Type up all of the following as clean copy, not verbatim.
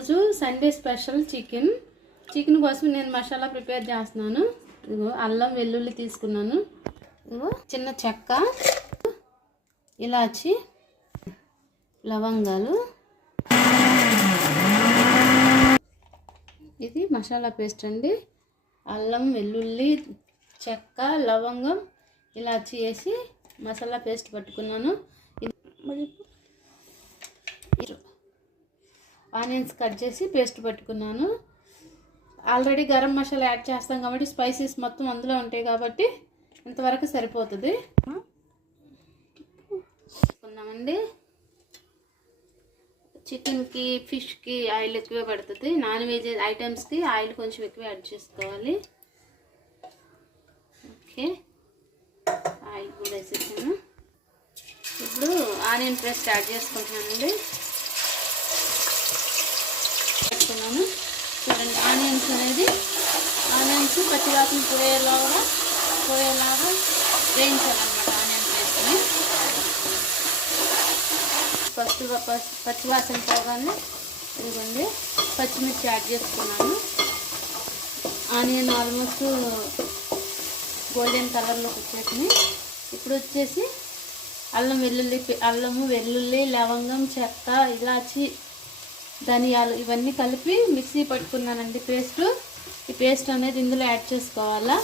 ఈరోజు Sunday special chicken కోసం నేను మసాలా ప్రిపేర్ చేస్తున్నాను. ఇదిగో అల్లం వెల్లుల్లి తీసుకున్నాను. ఇదిగో చిన్న చెక్క, ఇలాచి, లవంగాలు. ఇది మసాలా పేస్ట్ అండి. అల్లం వెల్లుల్లి చెక్క లవంగం ఇలాచి వేసి మసాలా పేస్ట్ పట్టుకున్నాను. ఆనియన్స్ కట్ చేసి పేస్ట్ పట్టుకున్నాను. ఆల్రెడీ గరం మసాలా యాడ్ చేస్తాం కాబట్టి స్పైసెస్ మొత్తం అందులో ఉంటాయి కాబట్టి ఇంతవరకు సరిపోతుంది. తీసుకున్నామండి. చికెన్కి ఫిష్కి ఆయిల్ ఎక్కువ పడుతుంది. నాన్ వెజ్ ఐటమ్స్కి ఆయిల్ కొంచెం ఎక్కువ యాడ్ చేసుకోవాలి. ఓకే, ఆయిల్ కూడా వేసేసాను. ఇప్పుడు ఆనియన్ పేస్ట్ యాడ్ చేసుకుంటున్నానండి. పెట్టుకున్నాను. చూడండి, ఆనియన్స్ పచ్చివాసన పోయేలాగా వేయించాలన్నమాట. ఆనియన్ పేస్ట్ని ఫస్ట్ పచ్చివాసన పోగానే ఇదిగోండి పచ్చిమిర్చి యాడ్ చేసుకున్నాను. ఆనియన్ ఆల్మోస్ట్ గోల్డెన్ కలర్లోకి వచ్చేసింది. ఇప్పుడు వచ్చేసి అల్లము వెల్లుల్లి లవంగం చెక్క ఇలాచి ధనియాలు ఇవన్నీ కలిపి మిక్సీ పట్టుకున్నానండి పేస్ట్. ఈ పేస్ట్ అనేది ఇందులో యాడ్ చేసుకోవాలా.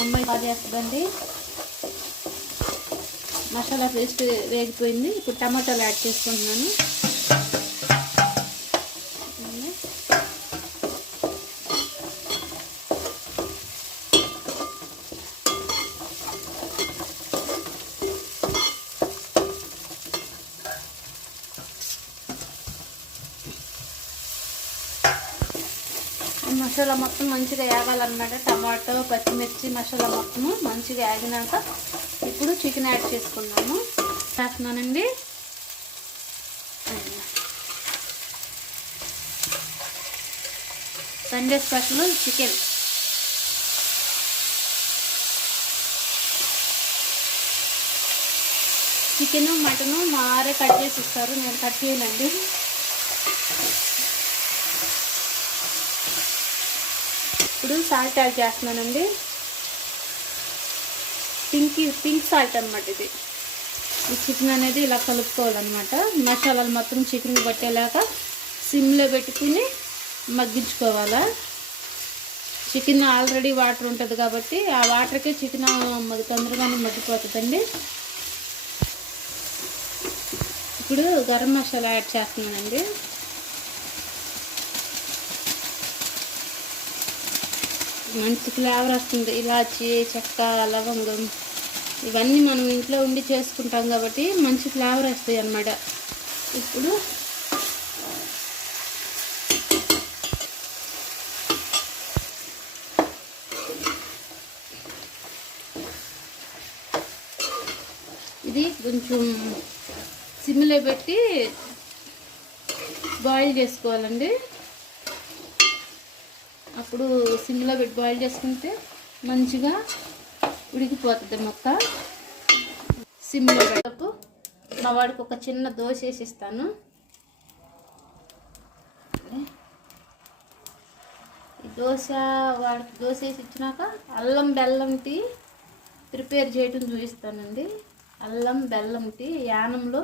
అమ్మాయి బాగా చేస్తుందండి. మసాలా పేస్ట్ వేగిపోయింది. ఇప్పుడు టమాటాలు యాడ్ చేసుకుంటున్నాను. మసాలా మొత్తం మంచిగా వేగాలన్నమాట. టమాటో పచ్చిమిర్చి మసాలా మొత్తము మంచిగా వేగినాక ఇప్పుడు చికెన్ యాడ్ చేసుకున్నాము. చేస్తున్నానండి. సండే స్పెషల్ చికెన్ మటను మా వారే కట్ చేసి ఇస్తారు, నేను కట్ చేయనండి. ఇప్పుడు సాల్ట్ యాడ్ చేస్తున్నానండి. పింక్ సాల్ట్ అనమాట ఇది. ఈ చికెన్ అనేది ఇలా కలుపుకోవాలన్నమాట. మసాలాలు మొత్తం చికెన్ పట్టేలాగా సిమ్లో పెట్టుకుని మగ్గించుకోవాలా. చికెన్ ఆల్రెడీ వాటర్ ఉంటుంది కాబట్టి ఆ వాటర్కే చికెన్ తొందరగానే మగ్గిపోతుందండి. ఇప్పుడు గరం మసాలా యాడ్ చేస్తున్నానండి. మంచి ఫ్లేవర్ వస్తుంది. ఇలాచి చెక్క లవంగం ఇవన్నీ మనం ఇంట్లో ఉండి చేసుకుంటాం కాబట్టి మంచి ఫ్లేవర్ వస్తాయి అన్నమాట. ఇప్పుడు ఇది కొంచెం సిమ్లో పెట్టి బాయిల్ చేసుకోవాలండి. అప్పుడు సిమ్లో పెట్టి బాయిల్ చేసుకుంటే మంచిగా ఉడికిపోతుంది మొక్క. సిమ్లో పెట్టకు. మా వాడికి ఒక చిన్న దోశ వేసి ఇస్తాను. ఈ వాడికి దోశ వేసి ఇచ్చినాక అల్లం బెల్లం టీ ప్రిపేర్ చేయటం చూపిస్తానండి. అల్లం బెల్లం టీ యానంలో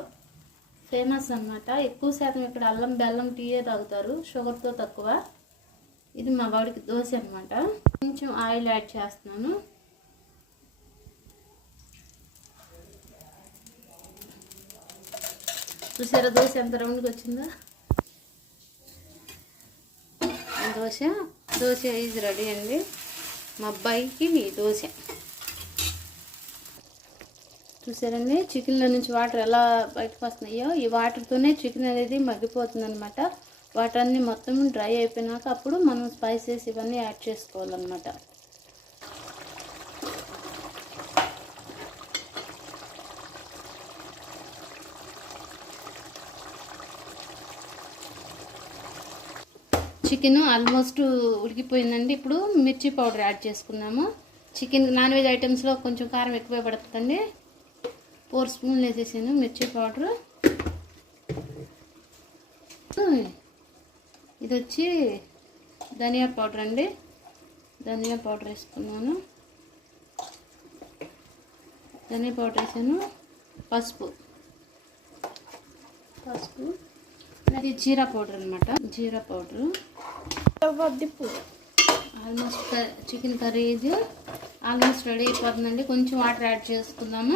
ఫేమస్ అన్నమాట. ఎక్కువ శాతం ఇక్కడ అల్లం బెల్లం టీయే తాగుతారు, షుగర్తో తక్కువ. ఇది మా వాడికి దోశ అనమాట. కొంచెం ఆయిల్ యాడ్ చేస్తున్నాను. చూసారా దోశ ఎంత రౌండ్గా వచ్చిందో. దోశ ఈజ్ రెడీ అండి. మా అబ్బాయికి దోశ. చూసారండి చికెన్లో నుంచి వాటర్ ఎలా బయటకు వస్తున్నాయో. ఈ వాటర్తోనే చికెన్ అనేది మగ్గిపోతుంది అనమాట. వాటర్ అన్నీ మొత్తం డ్రై అయిపోయినాక అప్పుడు మనం స్పైసెస్ ఇవన్నీ యాడ్ చేసుకోవాలన్నమాట. చికెన్ ఆల్మోస్ట్ ఉడికిపోయిందండి. ఇప్పుడు మిర్చి పౌడర్ యాడ్ చేసుకున్నాము. చికెన్ నాన్ వెజ్ ఐటమ్స్లో కొంచెం కారం ఎక్కువ పడుతుందండి. 4 స్పూన్లు వేసేసాను మిర్చి పౌడరు. ఇది వచ్చి ధనియా పౌడర్ అండి. ధనియా పౌడర్ వేసుకున్నాను. ధనియా పౌడర్ వేసాను. పసుపు అది జీరా పౌడర్ అనమాట. జీరా powder. Almost chicken curry almost ready అయిపోతుందండి. కొంచెం వాటర్ యాడ్ చేసుకుందాము.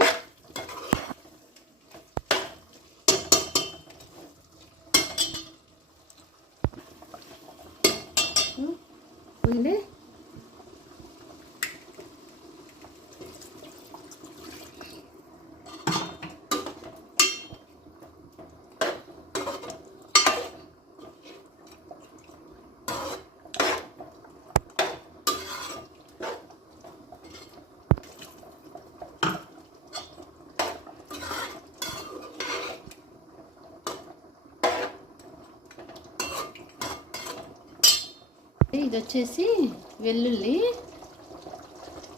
ఉంది ఇది వచ్చేసి వెల్లుల్లి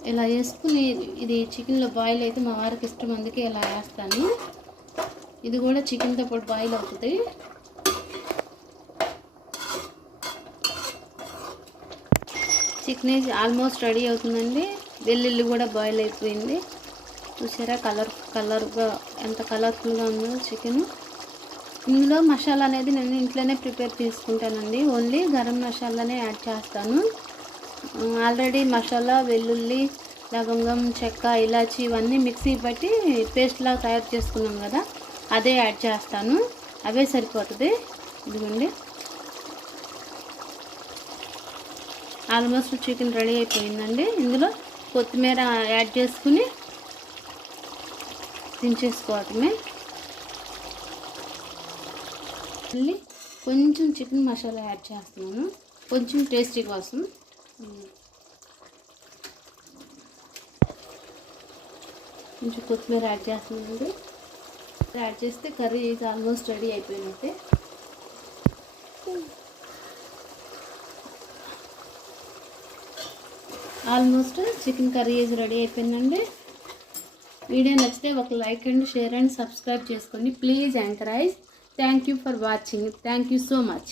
ఇలా వేసుకుని, ఇది చికెన్లో బాయిల్ అయితే మా వారికి ఇష్టం, అందుకే ఇలా వేస్తాను. ఇది కూడా చికెన్తో పాటు బాయిల్ అవుతుంది. చికెన్ ఆల్మోస్ట్ రెడీ అవుతుందండి. వెల్లుల్లి కూడా బాయిల్ అయిపోయింది. చూసారా కలర్గా ఎంత కలర్ఫుల్గా ఉందో చికెన్. ఇందులో మసాలా అనేది నేను ఇంట్లోనే ప్రిపేర్ చేసుకుంటానండి. ఓన్లీ గరం మసాలానే యాడ్ చేస్తాను. ఆల్రెడీ మసాలా, వెల్లుల్లి, లవంగం, చెక్క, ఇలాచి ఇవన్నీ మిక్సీ బట్టి పేస్ట్ లాగా తయారు చేసుకున్నాం కదా, అదే యాడ్ చేస్తాను. అవే సరిపోతుంది. ఇదిగోండి, ఆల్మోస్ట్ చికెన్ రెడీ అయిపోయిందండి. ఇందులో కొత్తిమీర యాడ్ చేసుకుని దించేసుకోవటమే. మళ్ళీ కొంచెం చికెన్ మసాలా యాడ్ చేస్తున్నాను, కొంచెం టేస్టీ కోసం. కొంచెం కొత్తిమీర యాడ్ చేస్తున్నానండి. యాడ్ చేస్తే కర్రీ ఆల్మోస్ట్ రెడీ అయిపోయినట్టే. ఆల్మోస్ట్ చికెన్ కర్రీ రెడీ అయిపోయిందండి. వీడియో నచ్చితే ఒక like and share and subscribe చేసుకోండి. Please encourage. Thank you for watching. Thank you so much.